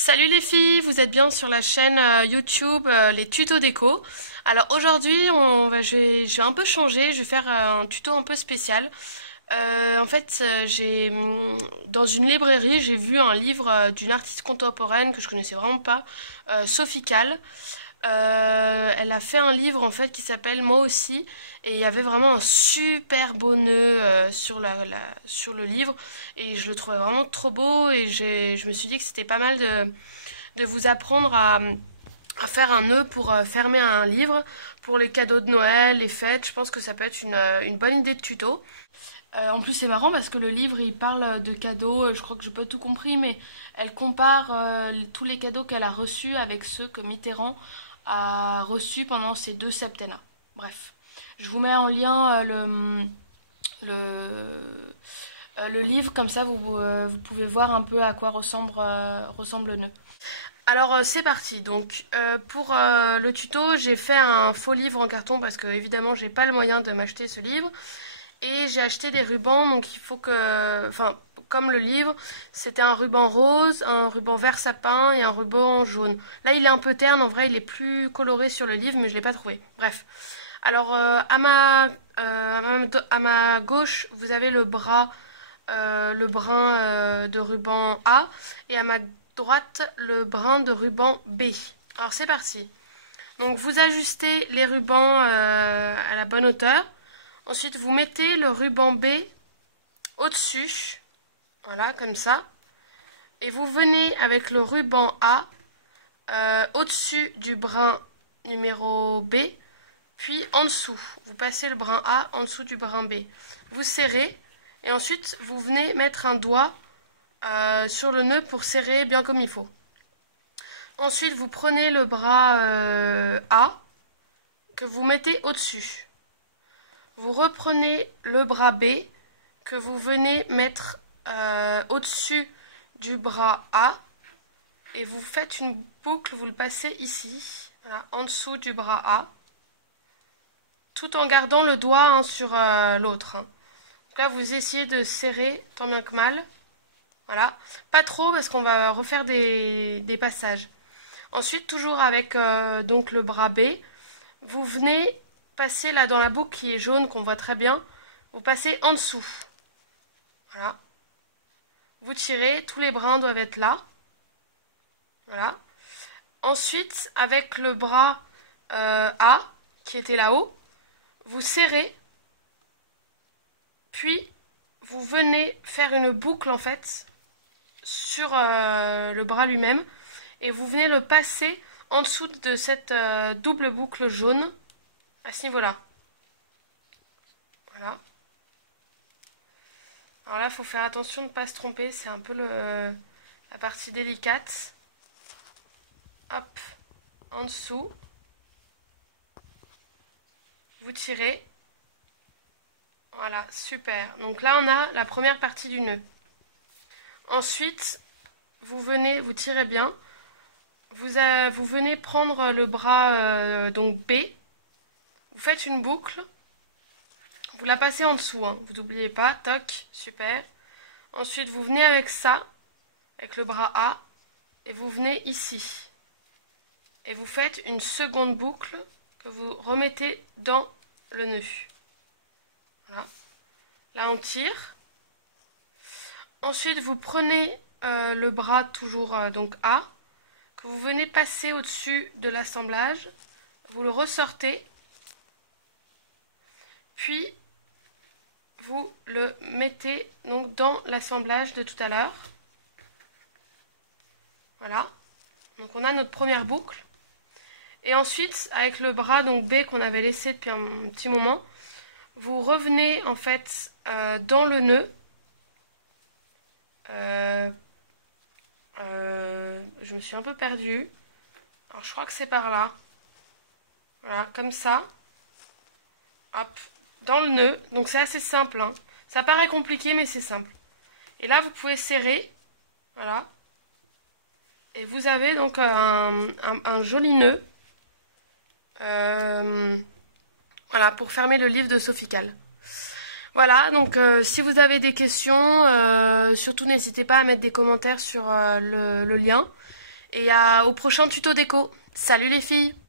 Salut les filles, vous êtes bien sur la chaîne YouTube les tutos déco. Alors aujourd'hui je vais un peu changer, je vais faire un tuto un peu spécial. En fait dans une librairie j'ai vu un livre d'une artiste contemporaine que je connaissais vraiment pas, Sophie Calle. Elle a fait un livre en fait qui s'appelle Moi aussi et il y avait vraiment un super beau nœud sur sur le livre et je le trouvais vraiment trop beau et je me suis dit que c'était pas mal de vous apprendre à faire un nœud pour fermer un livre pour les cadeaux de Noël, les fêtes. Je pense que ça peut être une bonne idée de tuto. En plus c'est marrant parce que le livre il parle de cadeaux, je crois que j'ai pas tout compris, mais elle compare tous les cadeaux qu'elle a reçus avec ceux que Mitterrand a reçus pendant ces deux septennats. Bref, je vous mets en lien le livre, comme ça vous pouvez voir un peu à quoi ressemble le nœud. Alors c'est parti, donc pour le tuto j'ai fait un faux livre en carton parce que évidemment j'ai pas le moyen de m'acheter ce livre. Et j'ai acheté des rubans, donc il faut que... Enfin, comme le livre, c'était un ruban rose, un ruban vert sapin et un ruban jaune. Là, il est un peu terne, en vrai, il est plus coloré sur le livre, mais je ne l'ai pas trouvé. Bref. Alors, à ma gauche, vous avez le brun de ruban A, et à ma droite, le brun de ruban B. Alors, c'est parti. Donc, vous ajustez les rubans à la bonne hauteur. Ensuite, vous mettez le ruban B au-dessus, voilà, comme ça. Et vous venez avec le ruban A au-dessus du brin numéro B, puis en dessous. Vous passez le brin A en dessous du brin B. Vous serrez, et ensuite, vous venez mettre un doigt sur le nœud pour serrer bien comme il faut. Ensuite, vous prenez le bras A que vous mettez au-dessus. Vous reprenez le bras B que vous venez mettre au-dessus du bras A et vous faites une boucle, vous le passez ici, voilà, en dessous du bras A, tout en gardant le doigt sur l'autre. Donc là, vous essayez de serrer tant bien que mal. Voilà, pas trop parce qu'on va refaire des passages. Ensuite, toujours avec donc le bras B, vous venez passer là dans la boucle qui est jaune, qu'on voit très bien, vous passez en dessous. Voilà. Vous tirez, tous les brins doivent être là. Voilà. Ensuite, avec le bras A, qui était là-haut, vous serrez, puis vous venez faire une boucle en fait sur le bras lui-même, et vous venez le passer en dessous de cette double boucle jaune, à ce niveau-là. Voilà. Alors là, il faut faire attention de ne pas se tromper, c'est un peu la partie délicate. Hop, en dessous. Vous tirez. Voilà, super. Donc là, on a la première partie du nœud. Ensuite, vous venez, vous tirez bien. Vous venez prendre le bras donc B. Vous faites une boucle. Vous la passez en dessous, hein. Vous n'oubliez pas. Toc, super. Ensuite, vous venez avec ça, avec le bras A, et vous venez ici. Et vous faites une seconde boucle que vous remettez dans le nœud. Voilà. Là, on tire. Ensuite, vous prenez le bras toujours donc A, que vous venez passer au-dessus de l'assemblage. Vous le ressortez. Puis, vous le mettez donc dans l'assemblage de tout à l'heure. Voilà. Donc, on a notre première boucle. Et ensuite, avec le bras donc B qu'on avait laissé depuis un petit moment, vous revenez en fait dans le nœud. Je me suis un peu perdue. Alors, je crois que c'est par là. Voilà, comme ça. Hop, dans le nœud. Donc, c'est assez simple, hein. Ça paraît compliqué, mais c'est simple. Et là, vous pouvez serrer. Voilà. Et vous avez donc un joli nœud. Voilà, pour fermer le livre de Sophie Calle. Voilà, donc si vous avez des questions, surtout n'hésitez pas à mettre des commentaires sur le lien. et au prochain tuto déco. Salut les filles!